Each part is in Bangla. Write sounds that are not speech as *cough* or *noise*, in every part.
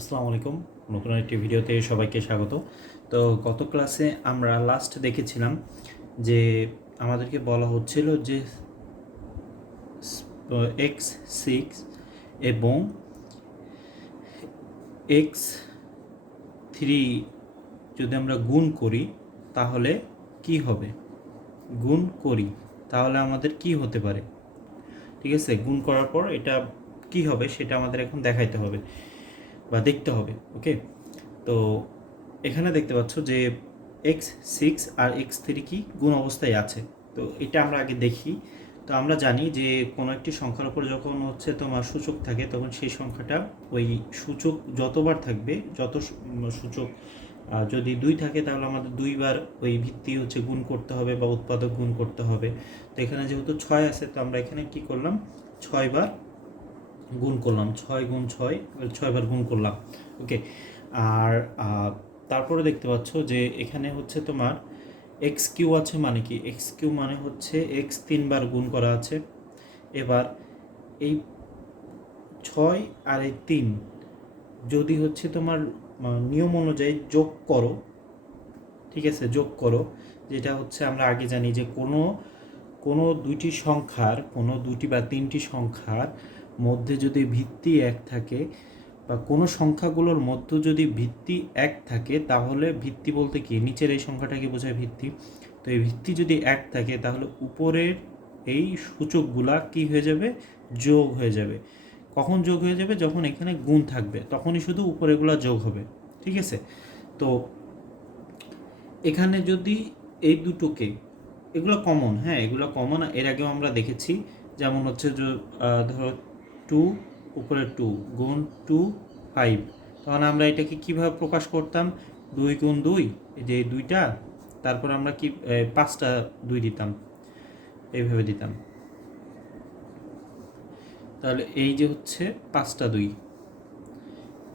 আসসালামু আলাইকুম। নতুন একটি ভিডিওতে সবাইকে স্বাগত। তো গত ক্লাসে আমরা লাস্ট দেখেছিলাম যে আমাদেরকে বলা হচ্ছিল যে এক্স সিক্স এবং এক্স থ্রি যদি আমরা গুণ করি, তাহলে কি হবে? গুণ করি, তাহলে আমাদের কি হতে পারে? ঠিক আছে, গুণ করার পর এটা কি হবে সেটা আমাদের এখন দেখাইতে হবে। বা দেখতে হবে ওকে তো এখানে দেখতে পাচ্ছ যে এক্স সিক্স আর এক্স থ্রি কি গুণ অবস্থায় আছে। তো এটা আমরা আগে দেখি। তো আমরা জানি যে কোনো একটি সংখ্যার উপর যখন হচ্ছে তোমার সূচক থাকে, তখন সেই সংখ্যাটা ওই সূচক যতবার থাকবে, যত সূচক যদি দুই থাকে, তাহলে আমাদের দুইবার ওই ভিত্তি হচ্ছে গুণ করতে হবে বা উৎপাদক গুণ করতে হবে। তো এখানে যেহেতু ছয় আছে, তো আমরা এখানে কি করলাম? ছয়বার গুণ করলাম, ছয় গুণ ছয় ছয়বার গুণ করলাম ওকে আর তারপরে দেখতে পাচ্ছ যে এখানে হচ্ছে তোমার এক্স কিউ আছে মানে কি? এক্স কিউ মানে হচ্ছে এক্স তিনবার গুণ করা আছে। এবার এই ছয় আর এই তিন যদি হচ্ছে তোমার নিয়ম অনুযায়ী যোগ করো, ঠিক আছে? যোগ করো, যেটা হচ্ছে আমরা আগে জানি যে কোনো কোনো দুইটি সংখ্যার, কোনো দুটি বা তিনটি সংখ্যার মধ্যে যদি ভিত্তি এক থাকে বা কোনো সংখ্যাগুলোর মধ্যে যদি ভিত্তি এক থাকে, তাহলে ভিত্তি বলতে কি? নিচের এই সংখ্যাটাকে বোঝায় ভিত্তি। তো এই ভিত্তি যদি এক থাকে, তাহলে উপরের এই সূচকগুলা কি হয়ে যাবে? যোগ হয়ে যাবে। কখন যোগ হয়ে যাবে? যখন এখানে গুণ থাকবে, তখনই শুধু উপরেগুলা যোগ হবে। ঠিক আছে? তো এখানে যদি এই দুটোকে, এগুলো কমন হ্যাঁ এগুলো কমন এর আগেও আমরা দেখেছি। যেমন হচ্ছে ধরো টু উপরে টু গুণ টু ফাইভ। তখন আমরা এটাকে কীভাবে প্রকাশ করতাম? দুই গুণ দুই, এই যে দুইটা, তারপর আমরা কি পাঁচটা দুই দিতাম, এইভাবে দিতাম। তাহলে এই যে হচ্ছে পাঁচটা দুই,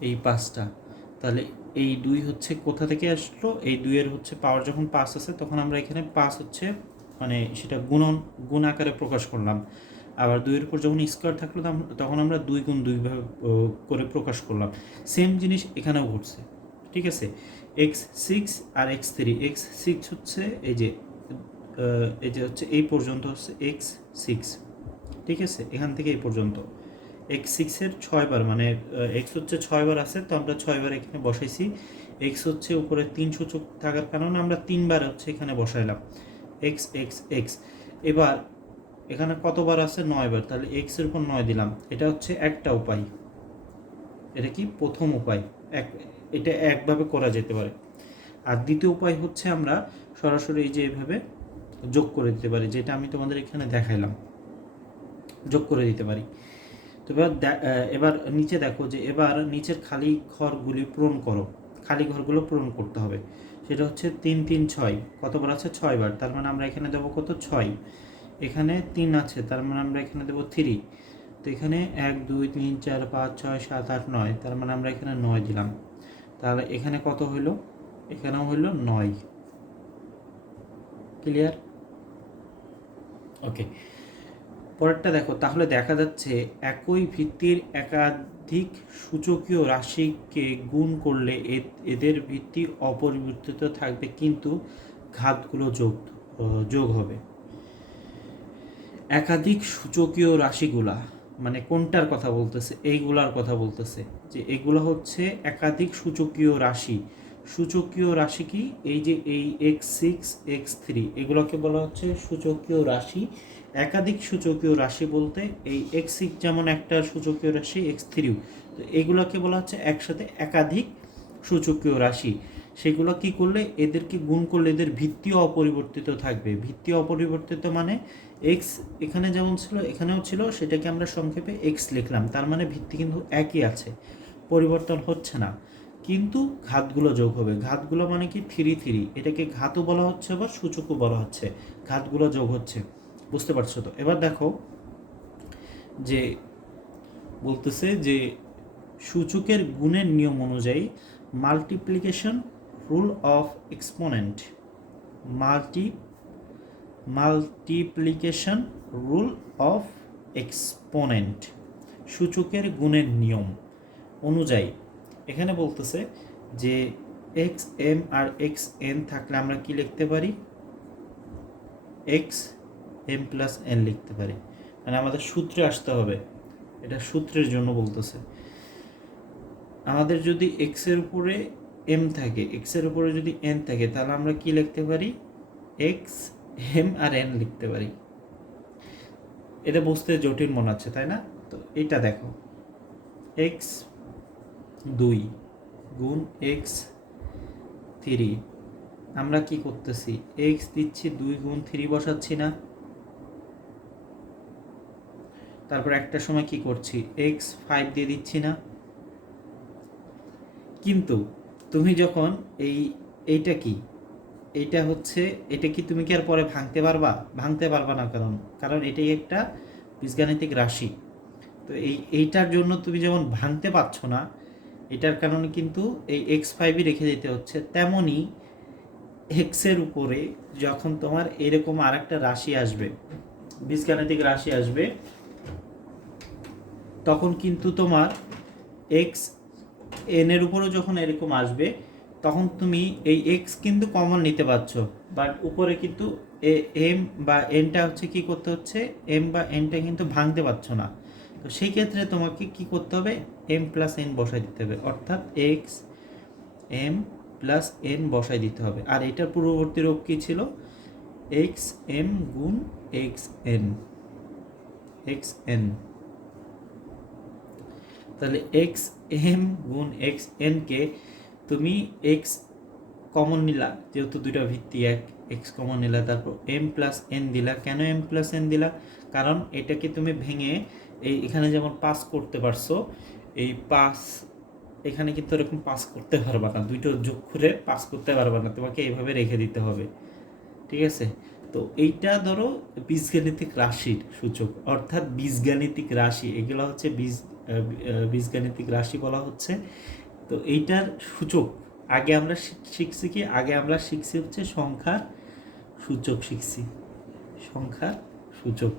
এই পাঁচটা, তাহলে এই দুই হচ্ছে কোথা থেকে আসলো? এই দুইয়ের হচ্ছে পাওয়ার যখন পাঁচ আছে, তখন আমরা এখানে পাঁচ হচ্ছে মানে সেটা গুণন, গুণ আকারে প্রকাশ করলাম। আবার দুইয়ের উপর যখন স্কোয়ার থাকল, তখন- আমরা দুই গুণ দুইভাবে করে প্রকাশ করলাম। সেম জিনিস এখানেও ঘটছে, ঠিক আছে? এক্স সিক্স আর এক্স থ্রি এক্স সিক্স হচ্ছে এই যে এই যে হচ্ছে এই পর্যন্ত হচ্ছে এক্স সিক্স ঠিক আছে? এখান থেকে এই পর্যন্ত। এক্স সিক্সের ছয়বার মানে এক্স হচ্ছে ছয়বার আছে, তো আমরা ছয়বার এখানে বসাইছি। এক্স হচ্ছে উপরে তিন সূচক থাকার কারণে আমরা তিনবার হচ্ছে এখানে বসাইলাম। এক্স এক্স এক্স এবার এখানে কতবার আছে? নয়বার। তাহলে এক্সের উপর নয় দিলাম। এটা হচ্ছে একটা উপায়। এটা কি? প্রথম উপায়। এক, এটা একভাবে করা যেতে পারে। আর দ্বিতীয় উপায় হচ্ছে আমরা সরাসরি এই যে এভাবে যোগ করে দিতে পারি, যেটা আমি তোমাদের এখানে দেখাইলাম। যোগ করে দিতে পারি। তো এবার এবার নিচে দেখো যে এবার নিচের খালি ঘরগুলি পূরণ করো। খালি ঘরগুলো পূরণ করতে হবে। সেটা হচ্ছে তিন তিন, ছয়। কতবার আছে? ছয় বার তার মানে আমরা এখানে দেবো কত? ছয়। এখানে তিন আছে, তার মানে আমরা এখানে দেবো থ্রি তো এখানে এক, দুই, তিন, চার, পাঁচ, ছয়, সাত, আট, নয়, তার মানে আমরা এখানে নয় দিলাম। তাহলে এখানে কত হইল? এখানেও হইল নয়। ক্লিয়ার ওকে পরেরটা দেখো, তাহলে দেখা যাচ্ছে একই ভিত্তির একাধিক সূচকীয় রাশিকে গুণ করলে এদের ভিত্তি অপরিবর্তিত থাকবে, কিন্তু ঘাতগুলো যোগ যোগ হবে। একাধিক সূচকীয় রাশিগুলা মানে কোনটার কথা বলতেছে, এইগুলার কথা বলতেছে, যে এগুলো হচ্ছে একাধিক সূচকীয় রাশি। সূচকীয় রাশি কি? এই যে এই এক্স সিক্স, এক্স থ্রি, এগুলোকে বলা হচ্ছে সূচকীয় রাশি। একাধিক সূচকীয় রাশি বলতে এই এক্স সিক্স যেমন একটা সূচকীয় রাশি, এক্স থ্রিও। তো এগুলোকে বলা হচ্ছে একসাথে একাধিক সূচকীয় রাশি। সেগুলো কি করলে এদেরকে গুণ করলে এদের ভিত্তি অপরিবর্তিত থাকবে? ভিত্তি অপরিবর্তিত মানে এক্স এখানে যেমন ছিল, এখানেও ছিল, সেটাকে আমরা সংক্ষেপে এক্স লিখলাম। তার মানে ভিত্তি কিন্তু একই আছে, পরিবর্তন হচ্ছে না। কিন্তু ঘাতগুলো যোগ হবে। ঘাতগুলো মানে কি? Three three. এটাকে ঘাতও বলা হচ্ছে বা সূচকও বলা হচ্ছে। ঘাতগুলো যোগ হচ্ছে। বুঝতে পারছ তো? এবার দেখো যে বলতেছে যে সূচকের গুণের নিয়ম অনুযায়ী multiplication rule of exponent multi multiplication rule of exponent সূচকের গুণের নিয়ম অনুযায়ী। এখানে বলতেছে যে এক্স এম আর এক্স এন থাকলে আমরা কি লিখতে পারি? এক্স এম প্লাস এন লিখতে পারি। মানে আমাদের সূত্রে আসতে হবে। এটা সূত্রের জন্য বলতেছে। আমাদের যদি এক্সের উপরে এম থাকে এক্সের উপরে যদি এন থাকে, তাহলে আমরা কি লিখতে পারি? এক্স এম আর এন লিখতে পারি। এটা বুঝতে জটিল মনে হচ্ছে, তাই না? তো এটা দেখো। এক্স দুই গুণ এক্স থ্রি। আমরা কি করতেছি? এক্স দিচ্ছি দুই গুণ থ্রি বসাচ্ছি না। তারপর একটা সময় কি করছি? এক্স ফাইভ দিয়ে দিচ্ছি না। কিন্তু তুমি যখন এই, এইটা কি? এইটা হচ্ছে, এটা কি তুমি কি আর পরে ভাঙতে পারবা? ভাঙতে পারবা না কারণ কারণ এটাই একটা বীজগাণিতিক রাশি। তো এই, এইটার জন্য তুমি যেমন ভাঙতে পারছ না, এটার কারণে কিন্তু এই এক্স ফাইভই রেখে দিতে হচ্ছে। তেমনই এক্সের উপরে যখন তোমার এরকম আরেকটা রাশি আসবে, বীজগাণিতিক রাশি আসবে, তখন কিন্তু তোমার এক্স এন এর উপরও যখন এরকম আসবে, তখন তুমি এই এক্স কিন্তু কমন নিতে পারছ। বাট উপরে কিন্তু এ এম বা এনটা হচ্ছে কি করতে হচ্ছে? এম বা এনটা কিন্তু ভাঙতে পারছ না। তো সেই ক্ষেত্রে তোমাকে কি করতে হবে? এম প্লাস এন বসাই দিতে হবে। অর্থাৎ এক্স এম প্লাস এন বসাই দিতে হবে। আর এটার পূর্ববর্তী রূপ কী ছিল? এক্স এম গুণ এক্স এন এক্স এন তাহলে এক্স এম গুণ এক্স এনকে তুমি এক্স কমন নিলা, যেহেতু দুইটা ভিত্তি এক এক্স কমন নিলা, তারপর এম প্লাস এন দিলা। কেন এম প্লাস এন দিলা? কারণ এটাকে তুমি ভেঙে এই এখানে যেমন পাস করতে পারছ, এই পাস এখানে কিন্তু এরকম পাস করতে পারবা না। দুইটো যোগ করে পাস করতে পারবা না, তোমাকে এইভাবে রেখে দিতে হবে। ঠিক আছে? তো এইটা ধরো বীজগাণিতিক রাশির সূচক, অর্থাৎ বীজগাণিতিক রাশি, এগুলো হচ্ছে বীজ বীজগাণিতিক রাশি বলা হচ্ছে। তো এইটার সূচক আগে আমরা শিখ- শিখছি কি? আগে আমরা শিখছি হচ্ছে সংখ্যার সূচক শিখছি। সংখ্যার সূচক।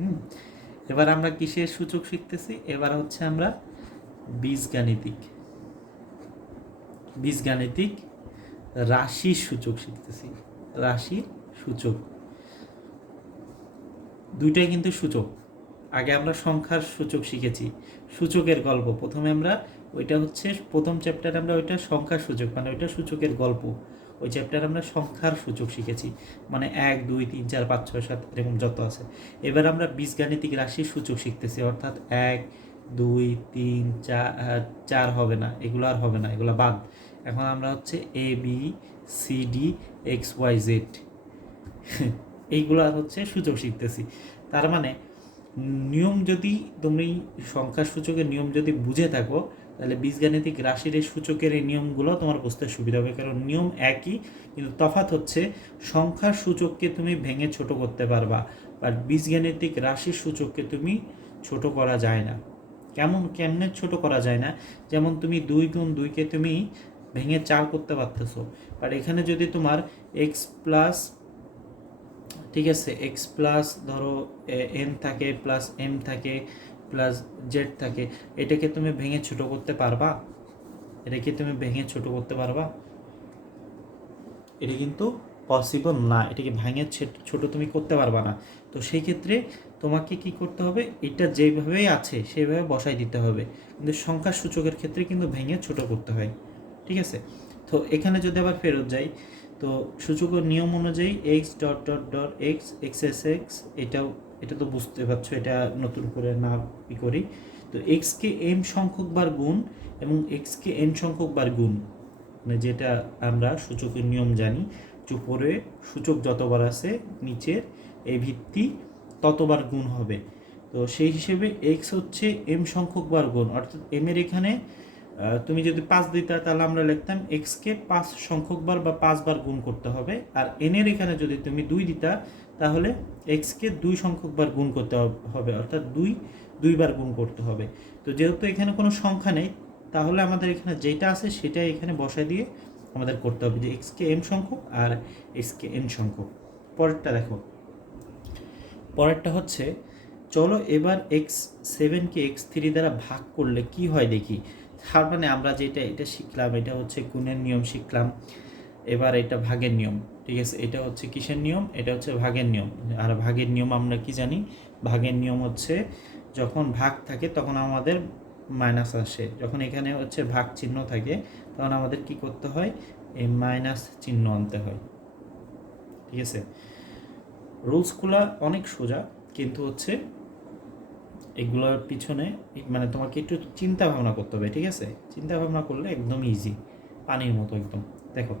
হুম? এবার আমরা কিসের সূচক শিখতেছি? এবার হচ্ছে আমরা বীজগাণিতিক বীজগাণিতিক রাশির সূচক শিখতেছি। রাশির সূচক। দুইটাই কিন্তু সূচক। আগে আমরা সংখ্যার সূচক শিখেছি। সূচকের গল্প। প্রথমে আমরা ওইটা হচ্ছে, প্রথম চ্যাপ্টারে আমরা ওইটা সংখ্যার সূচক মানে ওইটা সূচকের গল্প। ওই চ্যাপ্টারে আমরা সংখ্যার সূচক শিখেছি। মানে এক, দুই, তিন, চার, পাঁচ, ছয়, সাত, এরকম যত আছে। এবার আমরা বীজগাণিতিক রাশির সূচক শিখতেছি, অর্থাৎ এক, দুই, তিন, চার চার হবে না, এগুলো আর হবে না, এগুলো বাদ। এখন আমরা হচ্ছে A B C D X Y Z এইগুলো হচ্ছে সূচক শিখতেছি। তার মানে নিয়ম যদি তুমি সংখ্যার সূচকের নিয়ম যদি বুঝে থাকো, তাহলে বীজগাণিতিক রাশির এই সূচকের এই নিয়মগুলো তোমার বুঝতে সুবিধা হবে। কারণ নিয়ম একই, কিন্তু তফাৎ হচ্ছে সংখ্যার সূচককে তুমি ভেঙে ছোট করতে পারবা বাট বীজগাণিতিক রাশির সূচককে তুমি ছোট করা যায় না। কেমন, কেমনে ছোট করা যায় না? যেমন তুমি দুই গুণ দুইকে তুমি ভেঙে চার করতে পারতেছো, আর এখানে যদি তোমার এক্স প্লাস ঠিক আছে এক্স প্লাস ধরো এন থাকে প্লাস এম থাকে প্লাস জেড থাকে, এটাকে তুমি ভেঙে ছোট করতে পারবা? এটাকে তুমি ভেঙে ছোট করতে পারবা? এটা কিন্তু পসিবল না, এটাকে ভেঙে ছোট তুমি করতে পারবা না। তো সেই ক্ষেত্রে তোমাকে কি করতে হবে? এটা যেভাবেই আছে, সেভাবে বসাই দিতে হবে। কিন্তু সংখ্যা সূচকের ক্ষেত্রে কিন্তু ভেঙে ছোট করতে হয়, ঠিক আছে? তো এখানে যদি আবার ফেরত যাই তো সূচকের নিয়ম অনুযায়ী X dot dot dot X X S X এটাও, এটা তো বুঝতে পারছ, এটা নতুন করে না ই করি। তো এক্সকে এম সংখ্যক বার গুণ এবং এক্সকে এন সংখ্যক বার গুণ মানে যেটা আমরা সূচকের নিয়ম জানি উপরে সূচক যতবার আছে, নিচের এই ভিত্তি ততবার গুণ হবে। তো সেই হিসেবে এক্স হচ্ছে এম সংখ্যক বার গুণ, অর্থাৎ এম এর এখানে তুমি যদি পাঁচ দিতা তাহলে আমরা লিখতাম এক্সকে পাঁচ সংখ্যকবার বা পাঁচবার গুণ করতে হবে। আর এন এর এখানে যদি তুমি দুই দিতা তাহলে এক্সকে দুই সংখ্যকবার গুণ করতে হবে অর্থাৎ দুই দুইবার গুণ করতে হবে। তো যেহেতু এখানে কোনো সংখ্যা নেই, তাহলে আমাদের এখানে যেটা আছে সেটাই এখানে বসায় দিয়ে আমাদের করতে হবে যে এক্সকে এম সংখ্যক আর এক্সকে এন সংখ্যক। পরেরটা দেখো। পরেরটা হচ্ছে, চলো এবার এক্স সেভেনকে এক্স থ্রি দ্বারা ভাগ করলে কি হয় দেখি। তার মানে আমরা যেটা, এটা শিখলাম, এটা হচ্ছে গুণের নিয়ম শিখলাম। এবার এটা ভাগের নিয়ম, ঠিক আছে? এটা হচ্ছে কিসের নিয়ম? এটা হচ্ছে ভাগের নিয়ম। আর ভাগের নিয়ম আমরা কি জানি? ভাগের নিয়ম হচ্ছে যখন ভাগ থাকে তখন আমাদের মাইনাস আসে। যখন এখানে হচ্ছে ভাগ চিহ্ন থাকে, তখন আমাদের কি করতে হয়? এই মাইনাস চিহ্ন আনতে হয়। ঠিক আছে? রুলসগুলো অনেক সোজা, কিন্তু হচ্ছে এগুলোর পিছনে মানে তোমাকে একটু চিন্তা ভাবনা করতে হবে, ঠিক আছে? চিন্তা ভাবনা করলে একদম ইজি পানির মতো একদম। দেখো,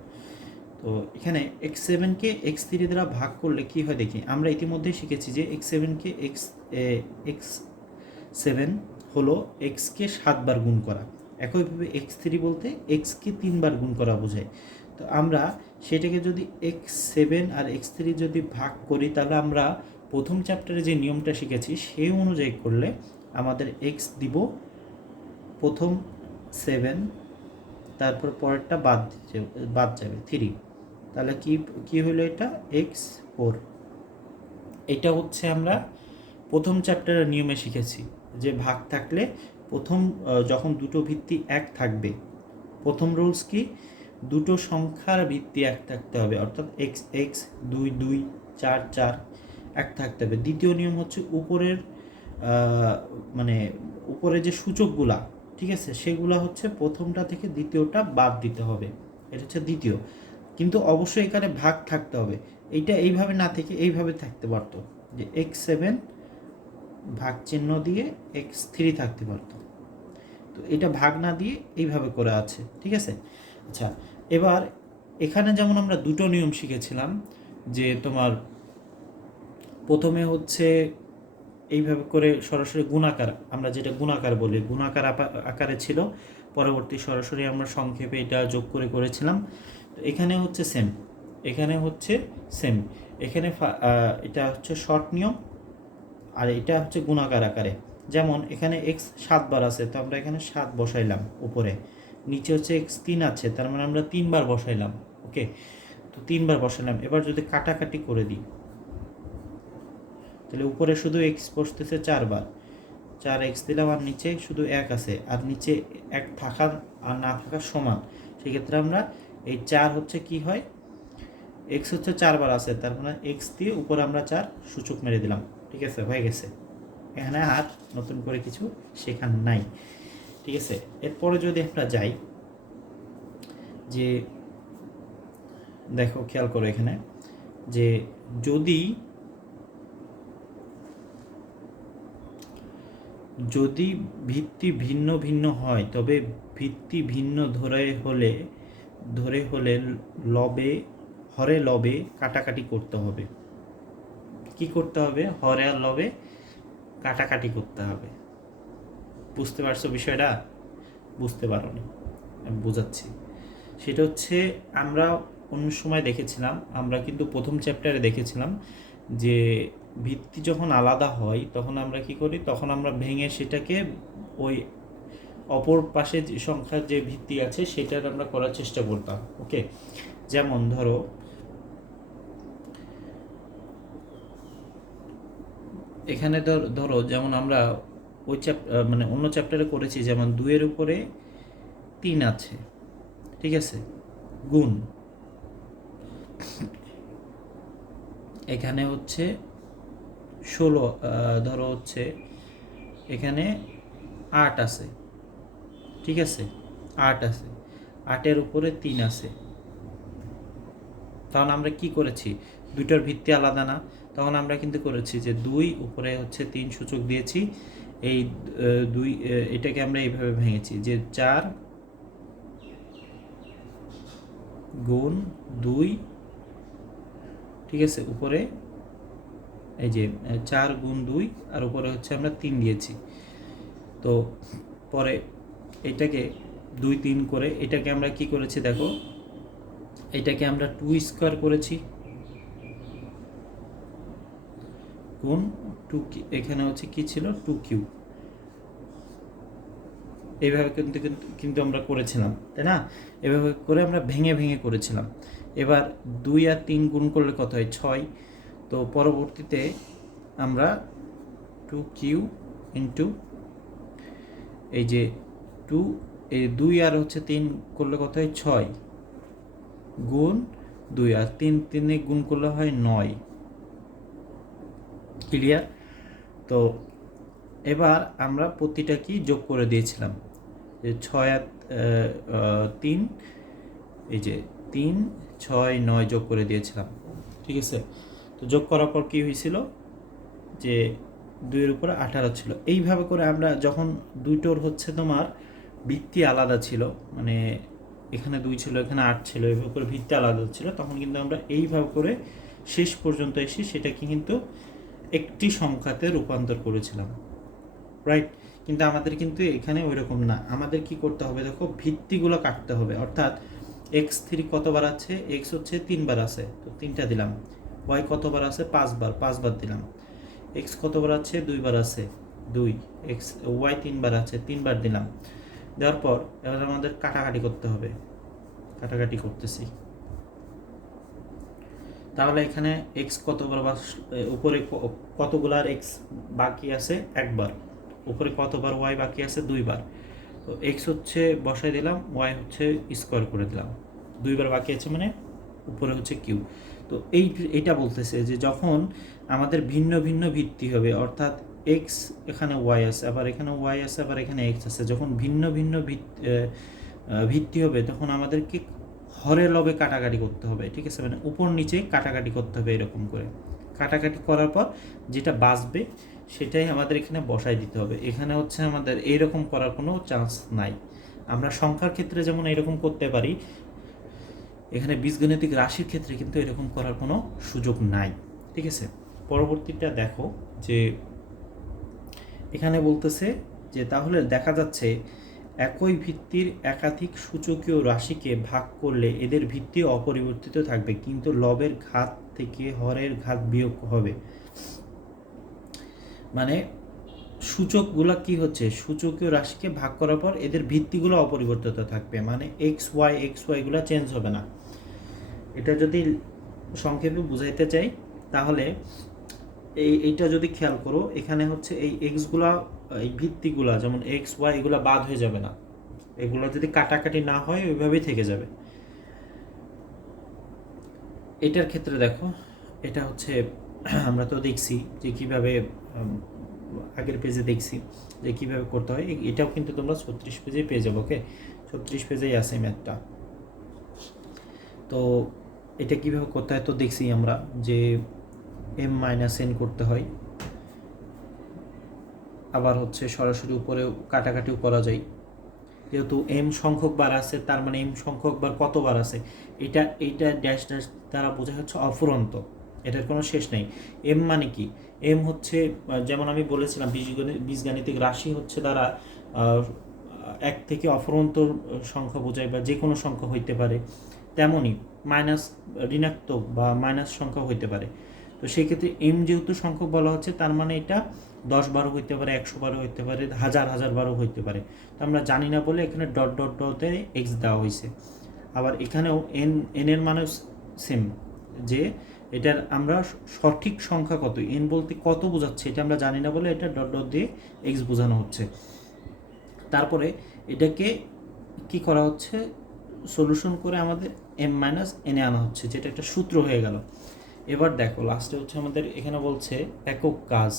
তো এখানে এক্স সেভেনকে এক্স থ্রি দ্বারা ভাগ করলে কি হয় দেখি, আমরা ইতিমধ্যেই শিখেছি যে এক্স সেভেনকে এক্স এক্স সেভেন হলো এক্সকে সাতবার গুণ করা। একইভাবে এক্স থ্রি বলতে এক্সকে তিনবার গুণ করা বোঝায়। তো আমরা সেটাকে যদি এক্স সেভেন আর এক্স থ্রি যদি ভাগ করি, তাহলে আমরা প্রথম চ্যাপ্টারে যে নিয়মটা শিখেছি, সেই অনুযায়ী করলে আমাদের এক্স দিব, প্রথম সেভেন তারপর পরেরটা বাদ বাদ যাবে থ্রি তাহলে কি কি হলো এটা? এক্স ফোর এটা হচ্ছে আমরা প্রথম চ্যাপ্টারের নিয়মে শিখেছি, যে ভাগ থাকলে প্রথম যখন দুটো ভিত্তি এক থাকবে, প্রথম রুলস কি? দুটো সংখ্যার ভিত্তি এক থাকতে হবে, অর্থাৎ এক্স এক্স দুই দুই, চার চার। এক থাকতে হবে। দ্বিতীয় নিয়ম হচ্ছে উপরের মানে উপরে যে সূচকগুলা, ঠিক আছে? সেগুলা হচ্ছে প্রথমটা থেকে দ্বিতীয়টা বাদ দিতে হবে। এটা হচ্ছে দ্বিতীয়। কিন্তু অবশ্যই এখানে ভাগ থাকতে হবে। এইটা এইভাবে না থেকে এইভাবে থাকতে পারতো। যে এক্স সেভেন ভাগ চিহ্ন দিয়ে এক্স থ্রি থাকতে পারতো। তো এটা ভাগ না দিয়ে এইভাবে করে আছে, ঠিক আছে? আচ্ছা এবার এখানে যেমন আমরা দুটো নিয়ম শিখেছিলাম, যে তোমার প্রথমে হচ্ছে এইভাবে করে সরাসরি গুণাকার, আমরা যেটা গুণাকার বলি, গুণাকার আকারে ছিল, পরবর্তী সরাসরি আমরা সংক্ষেপে এটা যোগ করে করেছিলাম। তো এখানে হচ্ছে সেম এখানে হচ্ছে সেম এখানে এটা হচ্ছে শর্ট নিয়ম আর এটা হচ্ছে গুণাকার আকারে। যেমন এখানে এক্স সাতবার আছে, তো আমরা এখানে সাত বসাইলাম উপরে, নিচে হচ্ছে এক্স তিন আছে, তার মানে আমরা তিনবার বসাইলাম ওকে তো তিনবার বসাইলাম, এবার যদি কাটাকাটি করে দিই তাহলে উপরে শুধু এক্স বসতেছে চারবার। চার এক্স দিলাম আর নিচে শুধু এক আছে। আর নিচে এক থাকা আর না থাকা সমান। সেক্ষেত্রে আমরা এই চার হচ্ছে কি হয়? এক্স হচ্ছে চারবার আছে। তার মানে এক্স দিয়ে উপরে আমরা চার সূচক মেরে দিলাম। ঠিক আছে? হয়ে গেছে। এখানে আর নতুন করে কিছু শেখার নাই। ঠিক আছে? এরপরে যদি আমরা যাই, যে দেখো, খেয়াল করো এখানে, যে যদি যদি ভিত্তি ভিন্ন ভিন্ন হয়, তবে ভিত্তি ভিন্ন ধরে হলে ধরে হলে লবে, হরে লবে কাটাকাটি করতে হবে। কি করতে হবে? হরে আর লবে কাটাকাটি করতে হবে। বুঝতে পারছ বিষয়টা? বুঝতে পারোনি। আমি বোঝাচ্ছি। সেটা হচ্ছে আমরা অন্য সময় দেখেছিলাম, আমরা কিন্তু প্রথম চ্যাপ্টারে দেখেছিলাম যে ভিত্তি যখন আলাদা হয়, তখন আমরা কি করি? তখন আমরা ভেঙে সেটাকে ওই অপর পাশে যে সংখ্যার যে ভিত্তি আছে, সেটার আমরা করার চেষ্টা করতাম, ওকে? যেমন ধরো, এখানে ধর, ধরো যেমন আমরা ওই চ্যাপ মানে অন্য চ্যাপ্টারে করেছি, যেমন দুয়ের উপরে তিন আছে, ঠিক আছে? গুণ। এখানে হচ্ছে ষোলো ধরো হচ্ছে এখানে আট আছে, ঠিক আছে? আট আছে। আটের উপরে তিন আছে। তখন আমরা কি করেছি? দুইটার ভিত্তি আলাদা না। তখন আমরা কিন্তু করেছি যে দুই, উপরে হচ্ছে তিন সূচক দিয়েছি। এই দুই এটাকে আমরা এইভাবে ভেঙেছি যে চার গুণ দুই, ঠিক আছে? উপরে এই যে চার গুণ দুই, আর উপরে হচ্ছে আমরা তিন দিয়েছি। তো পরে এটাকে দুই তিন করে, এটাকে আমরা কি করেছি দেখো, এটাকে আমরা টু স্কোয়ার করেছি। গুণ টু এখানে হচ্ছে কি ছিল? টু কিউ এইভাবে কিন্তু কিন্তু আমরা করেছিলাম, তাই না? এভাবে করে আমরা ভেঙে ভেঙে করেছিলাম। এবার দুই আর তিন গুণ করলে কত হয়? ছয়। তো পরবর্তীতে আমরা টু কিউ ইন্টু এই যে টু এই দুই আর হচ্ছে তিন করলে কত হয়? ছয় গুণ দুই, আর তিন তিনে গুণ করলে হয় নয়। ক্লিয়ার তো এবার আমরা প্রতিটা কি যোগ করে দিয়েছিলাম? যে ছয় আর তিন, এই যে তিন, ছয়, নয় যোগ করে দিয়েছিলাম। ঠিক আছে? তো যোগ করার পর কি হয়েছিল? যে দুইয়ের উপরে আঠারো ছিল। এইভাবে করে আমরা যখন দুইটোর হচ্ছে তোমার ভিত্তি আলাদা ছিল মানে এখানে দুই ছিল, এখানে আট ছিল এইভাবে করে ভিত্তি আলাদা ছিল, তখন কিন্তু আমরা এইভাবে করে শেষ পর্যন্ত এসে সেটাকে কিন্তু একটি সংখ্যাতে রূপান্তর করেছিলাম। রাইট কিন্তু আমাদের কিন্তু এখানে ওই রকম না। আমাদের কি করতে হবে দেখো? ভিত্তিগুলো কাটতে হবে। অর্থাৎ এক্স থ্রি কতবার আছে? এক্স হচ্ছে তিনবার আছে। তো তিনটা দিলাম। ওয়াই কতবার আছে? পাঁচবার পাঁচবার দিলাম। এক্স কতবার আছে? দুইবার আছে। দুই। এক্স ওয়াই তিনবার আছে, তিনবার দিলাম। দেওয়ার পর এবার আমাদের কাটাকাটি করতে হবে। কাটাকাটি করতেছি। তাহলে এখানে এক্স কতবার বা উপরে কতগুলার এক্স বাকি আছে? একবার। উপরে কতবার ওয়াই বাকি আছে? দুইবার। তো এক্স হচ্ছে বসাই দিলাম ওয়াই হচ্ছে স্কোয়ার করে দিলাম। দুইবার বাকি আছে মানে উপরে হচ্ছে কিউ তো এই এইটা বলতেছে যে যখন আমাদের ভিন্ন ভিন্ন ভিত্তি হবে, অর্থাৎ এক্স এখানে ওয়াই আছে, আবার এখানে ওয়াই আছে, আবার এখানে এক্স আছে, যখন ভিন্ন ভিন্ন ভিত্তি হবে, তখন আমাদেরকে হরে লবে কাটাকাটি করতে হবে, ঠিক আছে? মানে উপর নিচে কাটাকাটি করতে হবে এরকম করে। কাটাকাটি করার পর যেটা বাঁচবে সেটাই আমাদের এখানে বসাই দিতে হবে। এখানে হচ্ছে আমাদের এইরকম করার কোনো চান্স নাই। আমরা সংখ্যার ক্ষেত্রে যেমন এরকম করতে পারি এখানে বীজগণিতিক রাশির ক্ষেত্রে কিন্তু এরকম করার কোনো সুযোগ নাই। ঠিক আছে? পরবর্তীটা দেখো যে এখানে বলতেছে যে তাহলে দেখা যাচ্ছে একই ভিত্তির একাধিক সূচকীয় রাশিকে ভাগ করলে এদের ভিত্তি অপরিবর্তিত থাকবে, কিন্তু লবের ঘাত থেকে হরের ঘাত বিয়োগ হবে। মানে সূচকগুলো কি হচ্ছে? সূচকীয় রাশিকে ভাগ করার পর এদের ভিত্তিগুলো অপরিবর্তিত থাকবে। মানে এক্স ওয়াই এক্স ওয়াইগুলো চেঞ্জ হবে না। এটা যদি সংক্ষেপে বুঝাইতে চাই, তাহলে এই, এইটা যদি খেয়াল করো, এখানে হচ্ছে এই এক্সগুলা এই ভিত্তিগুলা, যেমন এক্স ওয়াই এগুলা বাদ হয়ে যাবে না। এগুলো যদি কাটাকাটি না হয়, ওইভাবেই থেকে যাবে। এটার ক্ষেত্রে দেখো, এটা হচ্ছে *clears throat* আমরা তো দেখছি যে কীভাবে আগের পেজে দেখছি যে কীভাবে করতে হয়। এটাও কিন্তু তোমরা ছত্রিশ পেজে পেয়ে যাব ওকে ছত্রিশ পেজেই আছে ম্যাথটা তো এটা কীভাবে করতে হয় তো দেখছি আমরা যে এম মাইনাস এন করতে হয়। আবার হচ্ছে সরাসরি উপরে কাটাকাটিও করা যায়। যেহেতু এম সংখ্যক বার আছে, তার মানে এম সংখ্যক বার কতবার আছে? এটা এইটা ড্যাশ ড্যাশ দ্বারা বোঝা হচ্ছে অফুরন্ত। এটার কোনো শেষ নেই। এম মানে কি? এম হচ্ছে যেমন আমি বলেছিলাম বীজগণিত বীজগাণিতিক রাশি হচ্ছে দ্বারা এক থেকে অফুরন্ত সংখ্যা বোঝায় বা যে কোনো সংখ্যা হইতে পারে। তেমনই মাইনাস ঋণাত্মক বা মাইনাস সংখ্যা হইতে পারে। তো সেই ক্ষেত্রে এম যেহেতু সংখ্যক বলা হচ্ছে, তার মানে এটা দশ বারো হইতে পারে, একশো বারো হইতে পারে, হাজার হাজার বারো হইতে পারে। তো আমরা জানি না বলে এখানে ডট ডট, ডটে এক্স দেওয়া হয়েছে আবার এখানেও এন এনের মানেও সেম যে এটার আমরা সঠিক সংখ্যা কত এন বলতে কত বোঝাচ্ছে এটা আমরা জানি না বলে এটা ডট ডট দিয়ে এক্স বোঝানো হচ্ছে। তারপরে এটাকে কি করা হচ্ছে? সলিউশন করে আমাদের এম মাইনাস এনে আনা হচ্ছে, যেটা একটা সূত্র হয়ে গেল। এবার দেখো লাস্টে হচ্ছে আমাদের, এখানে বলছে একক কাজ।